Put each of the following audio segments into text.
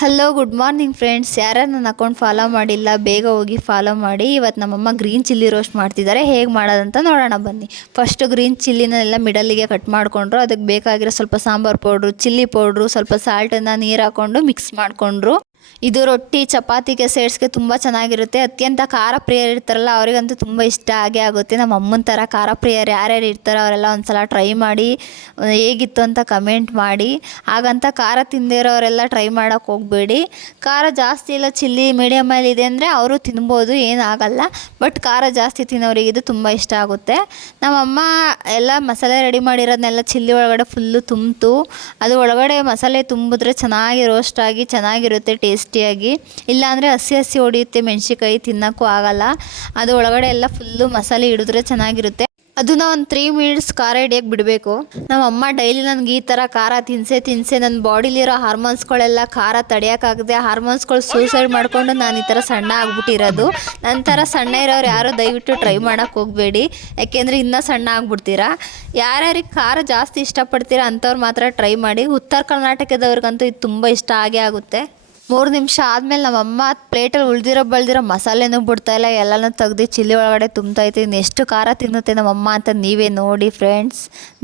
Hello good morning friends. ಯಾರ್ಯಾರು ನನ್ನ account follow ಮಾಡಿಲ್ಲ ಬೇಗ ಹೋಗಿ ಫಾಲೋ ಮಾಡಿ. ಇವತ್ತು ನಮ್ಮಮ್ಮ ಗ್ರೀನ್ ಚಿಲ್ಲಿ ರೋಸ್ಟ್ ಮಾಡ್ತಿದ್ದಾರೆ. ಹೇಗೆ ಮಾಡೋದಂತ ನೋಡೋಣ ಬನ್ನಿ. ಫಸ್ಟು ಗ್ರೀನ್ ಚಿಲ್ಲಿನೆಲ್ಲ ಮಿಡಲಿಗೆ ಕಟ್ ಮಾಡಿಕೊಂಡ್ರು. ಅದಕ್ಕೆ ಬೇಕಾಗಿರೋ ಸ್ವಲ್ಪ ಸಾಂಬಾರು ಪೌಡ್ರು, ಚಿಲ್ಲಿ ಪೌಡ್ರು, ಸ್ವಲ್ಪ ಸಾಲ್ಟನ್ನು ನೀರು ಹಾಕ್ಕೊಂಡು ಮಿಕ್ಸ್ ಮಾಡಿಕೊಂಡ್ರು. ಇದು ರೊಟ್ಟಿ ಚಪಾತಿಗೆ ಸೇರಿಸ್ಗೆ ತುಂಬ ಚೆನ್ನಾಗಿರುತ್ತೆ. ಅತ್ಯಂತ ಖಾರ ಪ್ರಿಯರು ಇರ್ತಾರಲ್ಲ ಅವರಿಗಂತೂ ತುಂಬ ಇಷ್ಟ ಆಗೇ ಆಗುತ್ತೆ. ನಮ್ಮ ಅಮ್ಮನ ಥರ ಖಾರ ಪ್ರಿಯರು ಯಾರ್ಯಾರು ಇರ್ತಾರೋ ಅವರೆಲ್ಲ ಒಂದು ಸಲ ಟ್ರೈ ಮಾಡಿ ಹೇಗಿತ್ತು ಅಂತ ಕಮೆಂಟ್ ಮಾಡಿ. ಹಾಗಂತ ಖಾರ ತಿಂದಿರೋರೆಲ್ಲ ಟ್ರೈ ಮಾಡೋಕ್ಕೆ ಹೋಗಬೇಡಿ. ಖಾರ ಜಾಸ್ತಿ ಇಲ್ಲ, ಚಿಲ್ಲಿ ಮೀಡಿಯಮಲ್ಲಿ ಇದೆ ಅಂದರೆ ಅವರು ತಿನ್ಬೋದು, ಏನಾಗಲ್ಲ. ಬಟ್ ಖಾರ ಜಾಸ್ತಿ ತಿನ್ನೋರಿಗೆ ಇದು ತುಂಬ ಇಷ್ಟ ಆಗುತ್ತೆ. ನಮ್ಮಮ್ಮ ಎಲ್ಲ ಮಸಾಲೆ ರೆಡಿ ಮಾಡಿರೋದನ್ನೆಲ್ಲ ಚಿಲ್ಲಿ ಒಳಗಡೆ ಫುಲ್ಲು ತುಂಬಿತು. ಅದು ಒಳಗಡೆ ಮಸಾಲೆ ತುಂಬಿದ್ರೆ ಚೆನ್ನಾಗಿ ರೋಸ್ಟ್ ಆಗಿ ಚೆನ್ನಾಗಿರುತ್ತೆ ಟೇಸ್ಟಿಯಾಗಿ. ಇಲ್ಲಾಂದರೆ ಹಸಿ ಹಸಿ ಹೊಡಿಯುತ್ತೆ, ಮೆಣಸಿನ್ಕಾಯಿ ತಿನ್ನೋಕ್ಕೂ ಆಗಲ್ಲ. ಅದು ಒಳಗಡೆ ಎಲ್ಲ ಫುಲ್ಲು ಮಸಾಲೆ ಹಿಡಿದ್ರೆ ಚೆನ್ನಾಗಿರುತ್ತೆ. ಅದನ್ನ ಒಂದು 3 ಮಿನಿಟ್ಸ್ ಖಾರ ಹಿಡಿಯೋಕ್ಕೆ ಬಿಡಬೇಕು. ನಮ್ಮ ಅಮ್ಮ ಡೈಲಿ ನನಗೆ ಈ ಥರ ಖಾರ ತಿನ್ಸೆ ನನ್ನ ಬಾಡಿಲಿರೋ ಹಾರ್ಮೋನ್ಸ್ಗಳೆಲ್ಲ ಖಾರ ತಡೆಯೋಕ್ಕಾಗದೆ ಹಾರ್ಮೋನ್ಸ್ಗಳು ಸೂಸೈಡ್ ಮಾಡಿಕೊಂಡು ನಾನು ಈ ಥರ ಸಣ್ಣ ಆಗ್ಬಿಟ್ಟಿರೋದು. ನನ್ನ ಥರ ಸಣ್ಣ ಇರೋರು ಯಾರು ದಯವಿಟ್ಟು ಟ್ರೈ ಮಾಡೋಕ್ಕೆ ಹೋಗಬೇಡಿ, ಯಾಕೆಂದರೆ ಇನ್ನೂ ಸಣ್ಣ ಆಗ್ಬಿಡ್ತೀರಾ. ಯಾರ್ಯಾರಿಗೆ ಖಾರ ಜಾಸ್ತಿ ಇಷ್ಟಪಡ್ತೀರಾ ಅಂಥವ್ರು ಮಾತ್ರ ಟ್ರೈ ಮಾಡಿ. ಉತ್ತರ ಕರ್ನಾಟಕದವ್ರಿಗಂತೂ ಇದು ತುಂಬ ಇಷ್ಟ ಆಗೇ ಆಗುತ್ತೆ. 3 ನಿಮಿಷ ಆದಮೇಲೆ ನಮ್ಮಮ್ಮ ಪ್ಲೇಟಲ್ಲಿ ಉಳಿದಿರೋ ಮಸಾಲೆನೂ ಬಿಡ್ತಾಯಿಲ್ಲ, ಎಲ್ಲನೂ ತೆಗ್ದು ಚಿಲ್ಲಿ ಒಳಗಡೆ ತುಂಬ್ತೈತೆ. ಇನ್ನೆಷ್ಟು ಖಾರ ತಿನ್ನುತ್ತೆ ನಮ್ಮಮ್ಮ ಅಂತ ನೀವೇ ನೋಡಿ ಫ್ರೆಂಡ್ಸ್.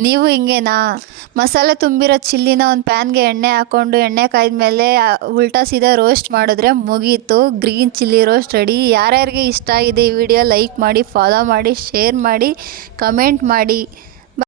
ನೀವು ಹಿಂಗೇನಾ? ಮಸಾಲೆ ತುಂಬಿರೋ ಚಿಲ್ಲಿನ ಒಂದು ಪ್ಯಾನ್ಗೆ ಎಣ್ಣೆ ಹಾಕ್ಕೊಂಡು ಎಣ್ಣೆ ಕಾಯ್ದ್ಮೇಲೆ ಉಲ್ಟಾ ಸೀದಾ ರೋಸ್ಟ್ ಮಾಡಿದ್ರೆ ಮುಗೀತು, ಗ್ರೀನ್ ಚಿಲ್ಲಿ ರೋಸ್ಟ್ ರೆಡಿ. ಯಾರ್ಯಾರಿಗೆ ಇಷ್ಟ ಆಗಿದೆ ಈ ವಿಡಿಯೋ ಲೈಕ್ ಮಾಡಿ, ಫಾಲೋ ಮಾಡಿ, ಶೇರ್ ಮಾಡಿ, ಕಮೆಂಟ್ ಮಾಡಿ.